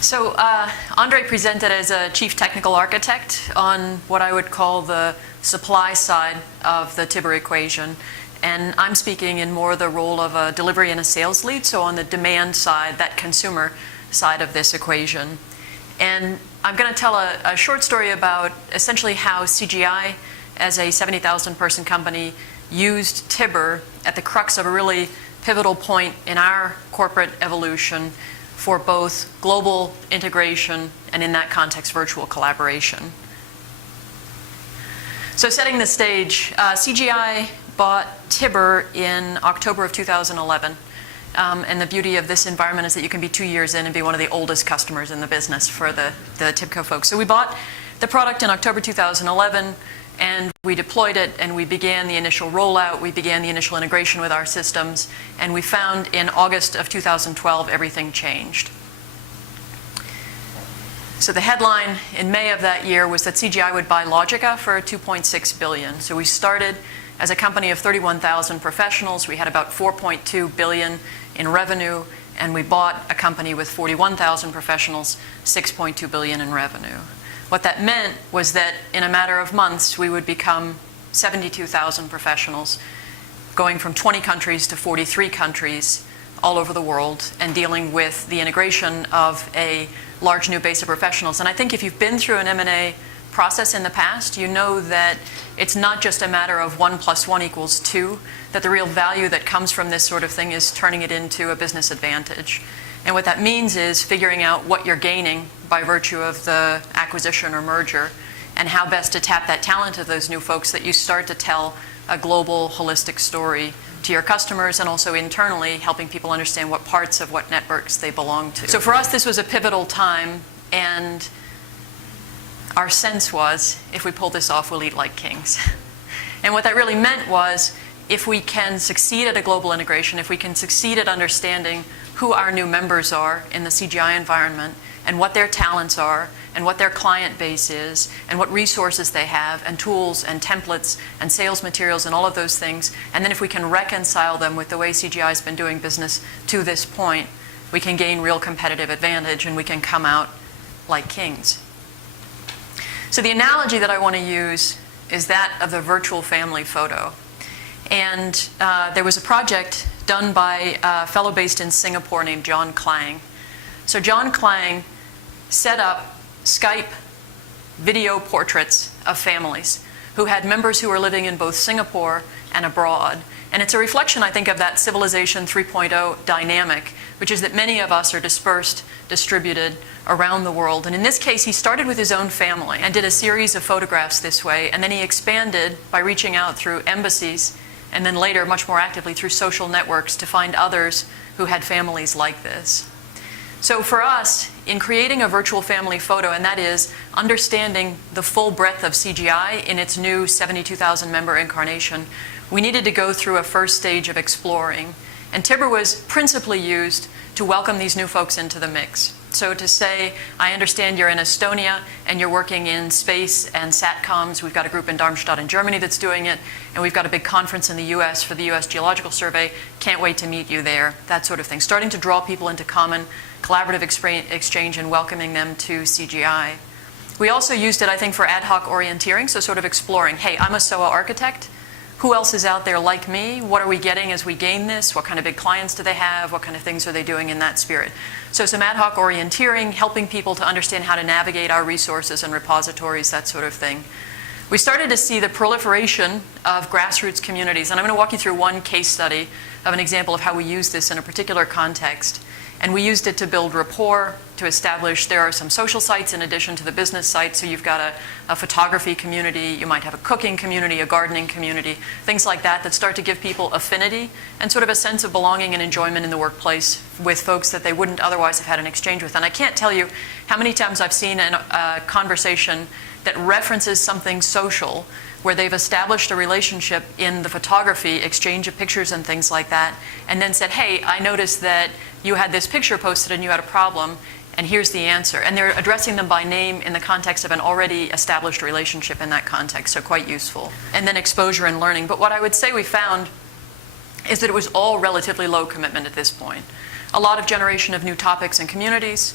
So Andre presented as a chief technical architect on what I would call the supply side of the TIBR equation. And I'm speaking in more the role of a delivery and a sales lead, so on the demand side, that consumer side of this equation. And I'm going to tell a short story about essentially how CGI, as a 70,000 person company, used TIBR at the crux of a really pivotal point in our corporate evolution for both global integration and, in that context, virtual collaboration. So setting the stage, CGI bought TIBR in October of 2011. And the beauty of this environment is that you can be 2 years in and be one of the oldest customers in the business for the TIBCO folks. So we bought the product in October 2011, and we deployed it, and we began the initial rollout. We began the initial integration with our systems, and we found in August of 2012 everything changed. So the headline in May of that year was that CGI would buy Logica for $2.6 billion. So we started as a company of 31,000 professionals. We had about $4.2 billion in revenue, and we bought a company with 41,000 professionals, $6.2 billion in revenue. What that meant was that in a matter of months, we would become 72,000 professionals, going from 20 countries to 43 countries all over the world, and dealing with the integration of a large new base of professionals. And I think if you've been through an M&A process in the past, you know that it's not just a matter of 1 + 1 = 2, that the real value that comes from this sort of thing is turning it into a business advantage. And what that means is figuring out what you're gaining by virtue of the acquisition or merger, and how best to tap that talent of those new folks, that you start to tell a global, holistic story to your customers, and also internally helping people understand what parts of what networks they belong to. So for us, this was a pivotal time, and our sense was, if we pull this off, we'll eat like kings. And what that really meant was, if we can succeed at a global integration, if we can succeed at understanding who our new members are in the CGI environment, and what their talents are, and what their client base is, and what resources they have, and tools, and templates, and sales materials, and all of those things, and then if we can reconcile them with the way CGI has been doing business to this point, we can gain real competitive advantage, and we can come out like kings. So the analogy that I want to use is that of the virtual family photo. And there was a project done by a fellow based in Singapore named John Klang. So John Klang set up Skype video portraits of families who had members who were living in both Singapore and abroad. And it's a reflection, I think, of that Civilization 3.0 dynamic, which is that many of us are dispersed, distributed around the world. And in this case, he started with his own family and did a series of photographs this way. And then he expanded by reaching out through embassies, and then later, much more actively, through social networks to find others who had families like this. So for us, in creating a virtual family photo, and that is understanding the full breadth of CGI in its new 72,000 member incarnation, we needed to go through a first stage of exploring. And TIBR was principally used to welcome these new folks into the mix. So to say, I understand you're in Estonia and you're working in space and SATCOMs. We've got a group in Darmstadt in Germany that's doing it, and we've got a big conference in the US for the US Geological Survey. Can't wait to meet you there, that sort of thing. Starting to draw people into common collaborative exchange and welcoming them to CGI. We also used it, I think, for ad hoc orienteering, so sort of exploring, hey, I'm a SOA architect. Who else is out there like me? What are we getting as we gain this? What kind of big clients do they have? What kind of things are they doing in that spirit? So some ad hoc orienteering, helping people to understand how to navigate our resources and repositories, that sort of thing. We started to see the proliferation of grassroots communities, and I'm going to walk you through one case study of an example of how we use this in a particular context. And we used it to build rapport, to establish there are some social sites in addition to the business sites. So you've got a photography community, you might have a cooking community, a gardening community, things like that that start to give people affinity and sort of a sense of belonging and enjoyment in the workplace with folks that they wouldn't otherwise have had an exchange with. And I can't tell you how many times I've seen a conversation that references something social where they've established a relationship in the photography, exchange of pictures and things like that, and then said, hey, I noticed that you had this picture posted and you had a problem, and here's the answer. And they're addressing them by name in the context of an already established relationship in that context, so quite useful. And then exposure and learning. But what I would say we found is that it was all relatively low commitment at this point. A lot of generation of new topics and communities,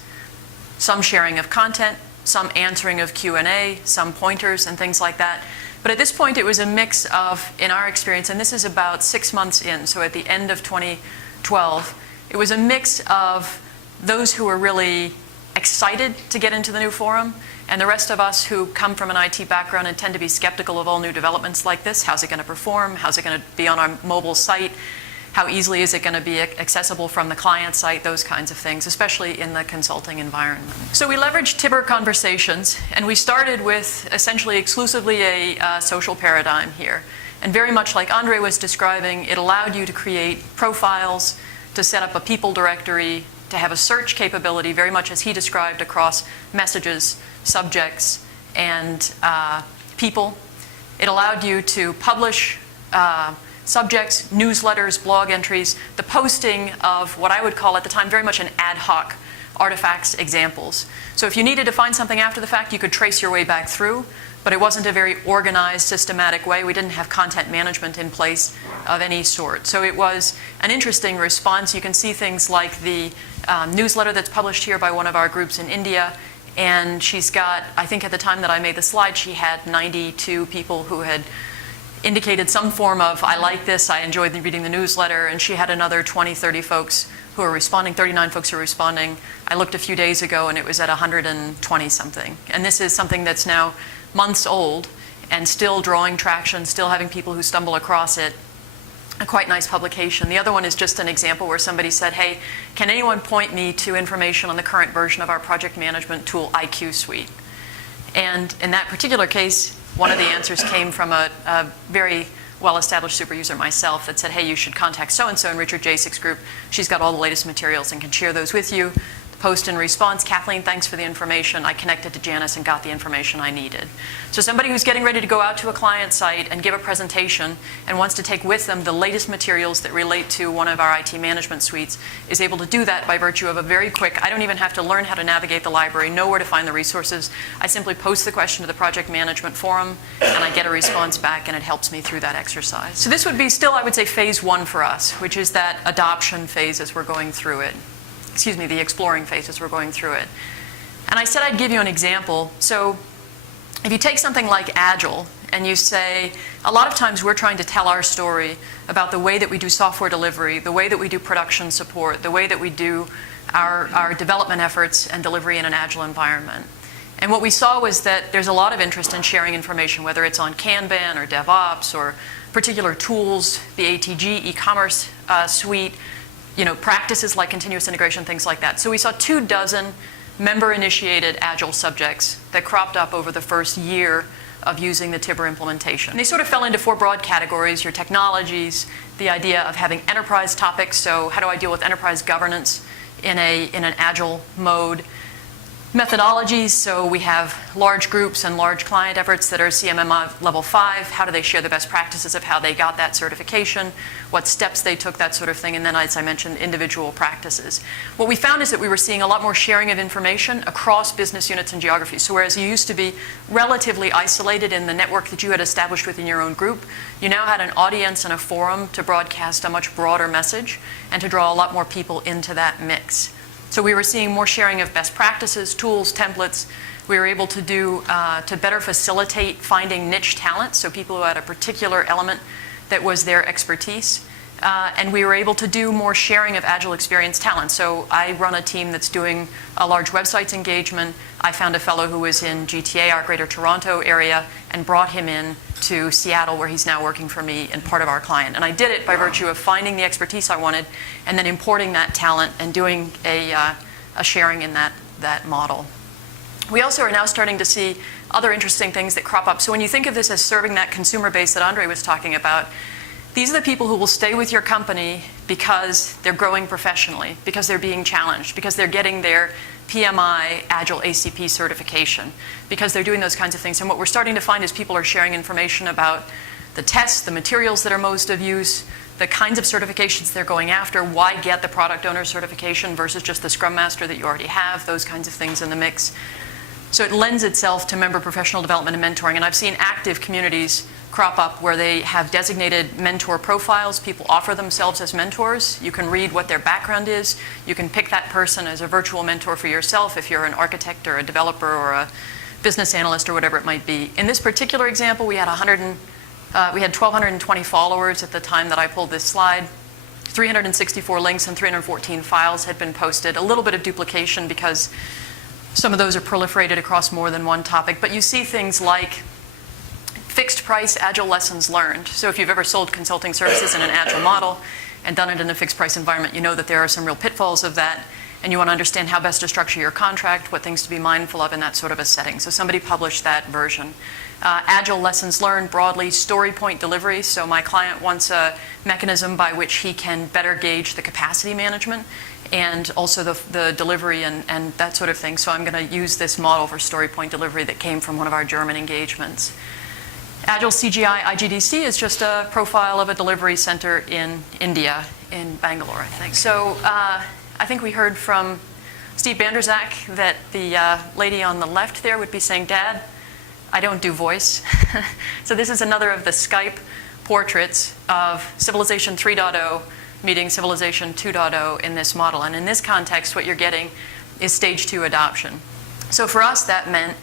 some sharing of content, some answering of Q&A, some pointers and things like that. But at this point, it was a mix of, in our experience, and this is about 6 months in, so at the end of 2012, it was a mix of those who were really excited to get into the new forum, and the rest of us who come from an IT background and tend to be skeptical of all new developments like this. How's it going to perform? How's it going to be on our mobile site? How easily is it going to be accessible from the client site? Those kinds of things, especially in the consulting environment. So we leveraged Tibber conversations, and we started with essentially exclusively a social paradigm here. And very much like Andre was describing, it allowed you to create profiles, to set up a people directory, to have a search capability, very much as he described, across messages, subjects, and people. It allowed you to publish subjects, newsletters, blog entries, the posting of what I would call at the time very much an ad hoc artifacts examples. So if you needed to find something after the fact, you could trace your way back through, but it wasn't a very organized, systematic way. We didn't have content management in place of any sort. So it was an interesting response. You can see things like the newsletter that's published here by one of our groups in India, and she's got, I think at the time that I made the slide, she had 92 people who had indicated some form of, I like this, I enjoyed reading the newsletter, and she had another 20, 30 folks who are responding, 39 folks who are responding. I looked a few days ago and it was at 120 something. And this is something that's now months old and still drawing traction, still having people who stumble across it. A quite nice publication. The other one is just an example where somebody said, hey, can anyone point me to information on the current version of our project management tool IQ Suite? And in that particular case, one of the answers came from a very well-established super user myself that said, hey, you should contact so-and-so in Richard Jasik's group. She's got all the latest materials and can share those with you. Post in response, Kathleen, thanks for the information. I connected to Janice and got the information I needed. So somebody who's getting ready to go out to a client site and give a presentation and wants to take with them the latest materials that relate to one of our IT management suites is able to do that by virtue of a very quick, I don't even have to learn how to navigate the library, know where to find the resources. I simply post the question to the project management forum and I get a response back and it helps me through that exercise. So this would be still, I would say, phase one for us, which is that adoption phase as we're going through it. Excuse me, the exploring phase as we're going through it. And I said I'd give you an example. So if you take something like Agile and you say, a lot of times we're trying to tell our story about the way that we do software delivery, the way that we do production support, the way that we do our development efforts and delivery in an Agile environment. And what we saw was that there's a lot of interest in sharing information, whether it's on Kanban or DevOps or particular tools, the ATG e-commerce suite, practices like continuous integration, things like that. So we saw 24 member-initiated Agile subjects that cropped up over the first year of using the Tibber implementation. And they sort of fell into 4 broad categories: your technologies, the idea of having enterprise topics, so how do I deal with enterprise governance in an Agile mode, methodologies, so we have large groups and large client efforts that are CMMI level 5. How do they share the best practices of how they got that certification, what steps they took, that sort of thing, and then, as I mentioned, individual practices. What we found is that we were seeing a lot more sharing of information across business units and geographies. So whereas you used to be relatively isolated in the network that you had established within your own group, you now had an audience and a forum to broadcast a much broader message and to draw a lot more people into that mix. So we were seeing more sharing of best practices, tools, templates. We were able to do, to better facilitate finding niche talent, so people who had a particular element that was their expertise. And we were able to do more sharing of Agile experience talent. So I run a team that's doing a large websites engagement. I found a fellow who was in GTA, our Greater Toronto area, and brought him in to Seattle, where he's now working for me and part of our client. And I did it by virtue of finding the expertise I wanted and then importing that talent and doing a sharing in that model. We also are now starting to see other interesting things that crop up. So when you think of this as serving that consumer base that Andre was talking about, these are the people who will stay with your company because they're growing professionally, because they're being challenged, because they're getting their PMI Agile ACP certification, because they're doing those kinds of things. And what we're starting to find is people are sharing information about the tests, the materials that are most of use, the kinds of certifications they're going after, why get the product owner certification versus just the Scrum Master that you already have, those kinds of things in the mix. So it lends itself to member professional development and mentoring. And I've seen active communities crop up where they have designated mentor profiles. People offer themselves as mentors. You can read what their background is. You can pick that person as a virtual mentor for yourself if you're an architect or a developer or a business analyst or whatever it might be. In this particular example, we had 1,220 followers at the time that I pulled this slide. 364 links and 314 files had been posted. A little bit of duplication because some of those are proliferated across more than one topic. But you see things like fixed price agile lessons learned. So if you've ever sold consulting services in an agile model and done it in a fixed price environment, you know that there are some real pitfalls of that, and you want to understand how best to structure your contract, what things to be mindful of in that sort of a setting. So somebody published that version. Agile lessons learned broadly, story point delivery. So my client wants a mechanism by which he can better gauge the capacity management and also the delivery and that sort of thing. So I'm going to use this model for story point delivery that came from one of our German engagements. Agile CGI IGDC is just a profile of a delivery center in India, in Bangalore, I think. So I think we heard from Steve Banderzak that the lady on the left there would be saying, "Dad, I don't do voice." So this is another of the Skype portraits of Civilization 3.0 meeting Civilization 2.0 in this model. And in this context, what you're getting is stage 2 adoption. So for us, that meant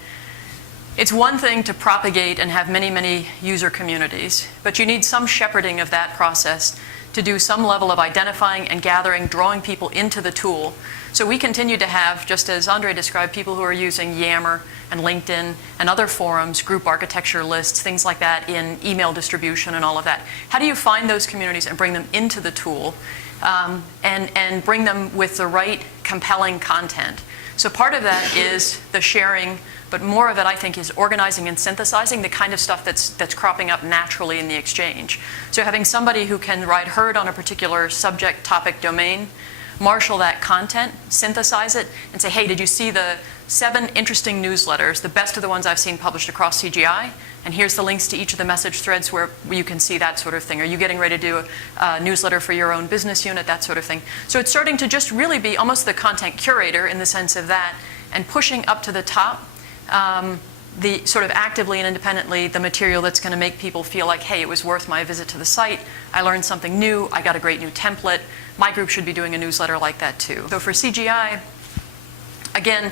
it's one thing to propagate and have many, many user communities, but you need some shepherding of that process to do some level of identifying and gathering, drawing people into the tool. So we continue to have, just as Andre described, people who are using Yammer and LinkedIn and other forums, group architecture lists, things like that in email distribution and all of that. How do you find those communities and bring them into the tool and bring them with the right compelling content? So part of that is the sharing, but more of it, I think, is organizing and synthesizing the kind of stuff that's cropping up naturally in the exchange. So having somebody who can ride herd on a particular subject, topic, domain, marshal that content, synthesize it, and say, hey, did you see the 7 interesting newsletters, the best of the ones I've seen published across CGI? And here's the links to each of the message threads where you can see that sort of thing. Are you getting ready to do a newsletter for your own business unit, that sort of thing? So it's starting to just really be almost the content curator in the sense of that, and pushing up to the top the sort of actively and independently the material that's going to make people feel like, hey, it was worth my visit to the site. I learned something new. I got a great new template. My group should be doing a newsletter like that too. So for CGI, again,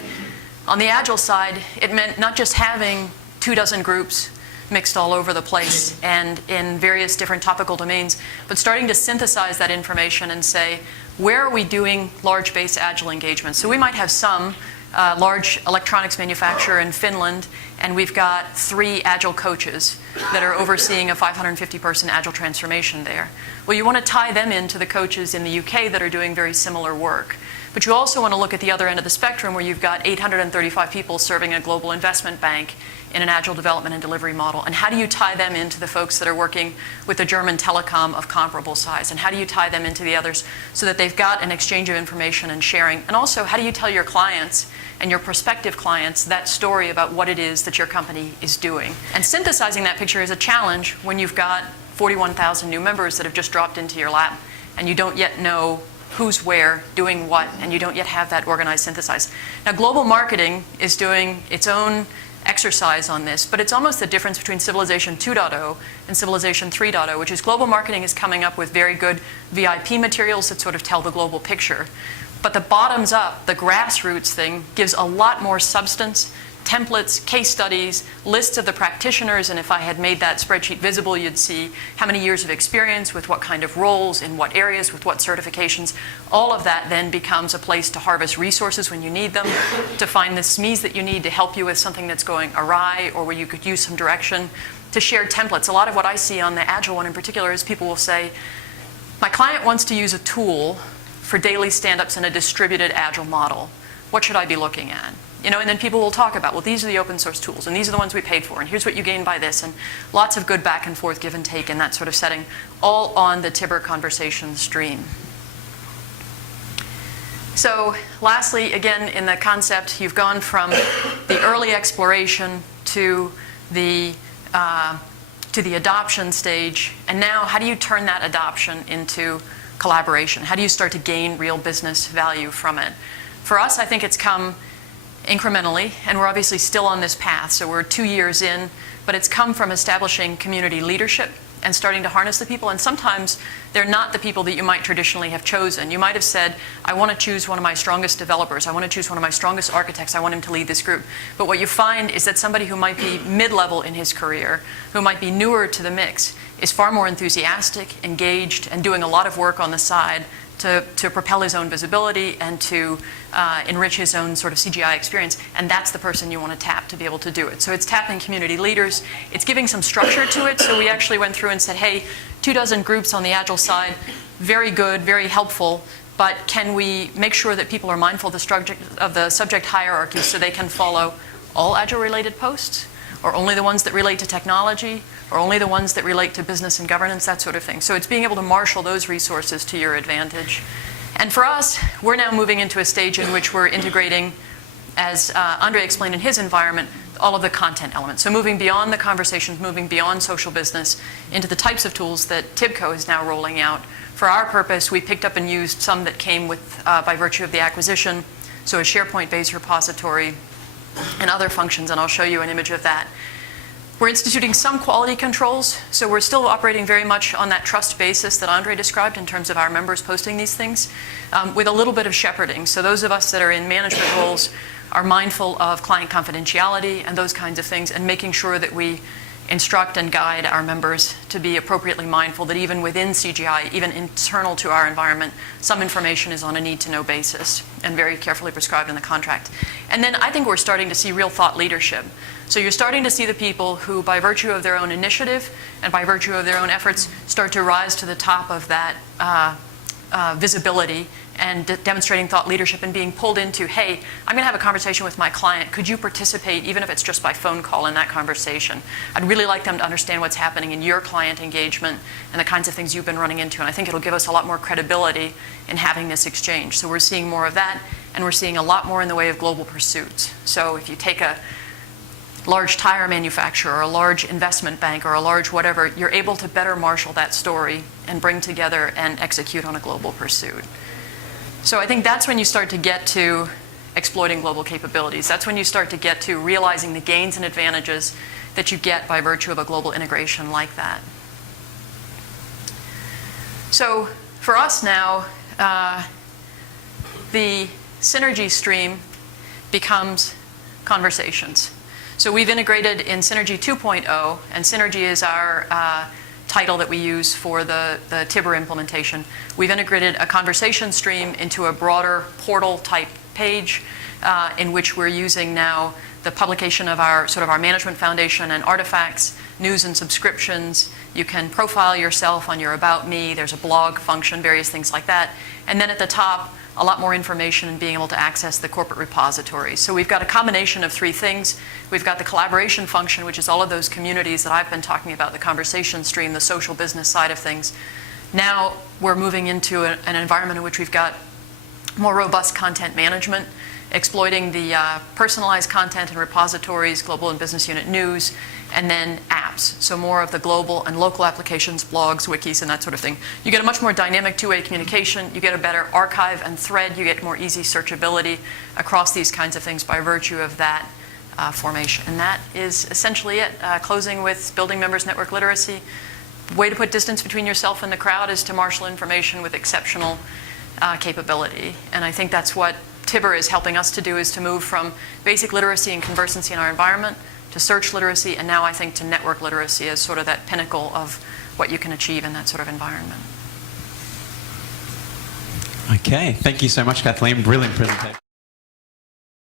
on the Agile side, it meant not just having 24 groups mixed all over the place and in various different topical domains, but starting to synthesize that information and say, where are we doing large base Agile engagements? So we might have some large electronics manufacturer in Finland, and we've got 3 Agile coaches that are overseeing a 550-person Agile transformation there. Well, you want to tie them into the coaches in the UK that are doing very similar work. But you also want to look at the other end of the spectrum where you've got 835 people serving a global investment bank in an Agile development and delivery model. And how do you tie them into the folks that are working with a German telecom of comparable size? And how do you tie them into the others so that they've got an exchange of information and sharing? And also, how do you tell your clients and your prospective clients that story about what it is that your company is doing? And synthesizing that picture is a challenge when you've got 41,000 new members that have just dropped into your lap and you don't yet know who's where, doing what, and you don't yet have that organized, synthesized. Now, global marketing is doing its own exercise on this, but it's almost the difference between Civilization 2.0 and Civilization 3.0, which is global marketing is coming up with very good VIP materials that sort of tell the global picture. But the bottoms up, the grassroots thing, gives a lot more substance, templates, case studies, lists of the practitioners, and if I had made that spreadsheet visible, you'd see how many years of experience with what kind of roles, in what areas, with what certifications. All of that then becomes a place to harvest resources when you need them, to find the SMEs that you need to help you with something that's going awry or where you could use some direction, to share templates. A lot of what I see on the Agile one in particular is people will say, my client wants to use a tool for daily stand-ups in a distributed Agile model. What should I be looking at? You know, and then people will talk about, well, these are the open source tools, and these are the ones we paid for, and here's what you gain by this, and lots of good back and forth, give and take in that sort of setting, all on the Tibber conversation stream. So lastly, again, in the concept, you've gone from the early exploration to the adoption stage, and now how do you turn that adoption into collaboration? How do you start to gain real business value from it? For us, I think it's come incrementally, and we're obviously still on this path, so we're 2 years in, but it's come from establishing community leadership and starting to harness the people. And sometimes they're not the people that you might traditionally have chosen. You might have said, I want to choose one of my strongest developers, I want to choose one of my strongest architects, I want him to lead this group. But what you find is that somebody who might be mid-level in his career, who might be newer to the mix, is far more enthusiastic, engaged, and doing a lot of work on the side to propel his own visibility and to enrich his own sort of CGI experience. And that's the person you want to tap to be able to do it. So it's tapping community leaders. It's giving some structure to it. So we actually went through and said, hey, 24 groups on the Agile side, very good, very helpful, but can we make sure that people are mindful of the subject hierarchy so they can follow all Agile-related posts, or only the ones that relate to technology, or only the ones that relate to business and governance, that sort of thing. So it's being able to marshal those resources to your advantage. And for us, we're now moving into a stage in which we're integrating, as Andre explained in his environment, all of the content elements. So moving beyond the conversations, moving beyond social business into the types of tools that TIBCO is now rolling out. For our purpose, we picked up and used some that came with, by virtue of the acquisition, so a SharePoint-based repository and other functions, and I'll show you an image of that. We're instituting some quality controls, so we're still operating very much on that trust basis that Andre described in terms of our members posting these things, with a little bit of shepherding. So those of us that are in management roles are mindful of client confidentiality and those kinds of things, and making sure that we instruct and guide our members to be appropriately mindful that even within CGI, even internal to our environment, some information is on a need-to-know basis and very carefully prescribed in the contract. And then I think we're starting to see real thought leadership. So you're starting to see the people who, by virtue of their own initiative and by virtue of their own efforts, start to rise to the top of that visibility and demonstrating thought leadership and being pulled into, hey, I'm going to have a conversation with my client. Could you participate, even if it's just by phone call, in that conversation? I'd really like them to understand what's happening in your client engagement and the kinds of things you've been running into. And I think it'll give us a lot more credibility in having this exchange. So we're seeing more of that, and we're seeing a lot more in the way of global pursuits. So if you take a large tire manufacturer or a large investment bank or a large whatever, you're able to better marshal that story and bring together and execute on a global pursuit. So I think that's when you start to get to exploiting global capabilities. That's when you start to get to realizing the gains and advantages that you get by virtue of a global integration like that. So for us now, the synergy stream becomes conversations. So we've integrated in Synergy 2.0, and Synergy is our title that we use for the Tibber implementation. We've integrated a conversation stream into a broader portal type page in which we're using now the publication of our management foundation and artifacts, news and subscriptions. You can profile yourself on your About Me. There's a blog function, various things like that. And then at the top, a lot more information and being able to access the corporate repository. So we've got a combination of three things. We've got the collaboration function, which is all of those communities that I've been talking about, the conversation stream, the social business side of things. Now we're moving into an environment in which we've got more robust content management, exploiting the personalized content and repositories, global and business unit news, and then apps. So more of the global and local applications, blogs, wikis, and that sort of thing. You get a much more dynamic two-way communication. You get a better archive and thread. You get more easy searchability across these kinds of things by virtue of that formation. And that is essentially it. Closing with building members' network literacy. The way to put distance between yourself and the crowd is to marshal information with exceptional capability. And I think that's what Tibber is helping us to do, is to move from basic literacy and conversancy in our environment to search literacy, and now I think to network literacy as sort of that pinnacle of what you can achieve in that sort of environment. Okay, thank you so much, Kathleen. Brilliant presentation.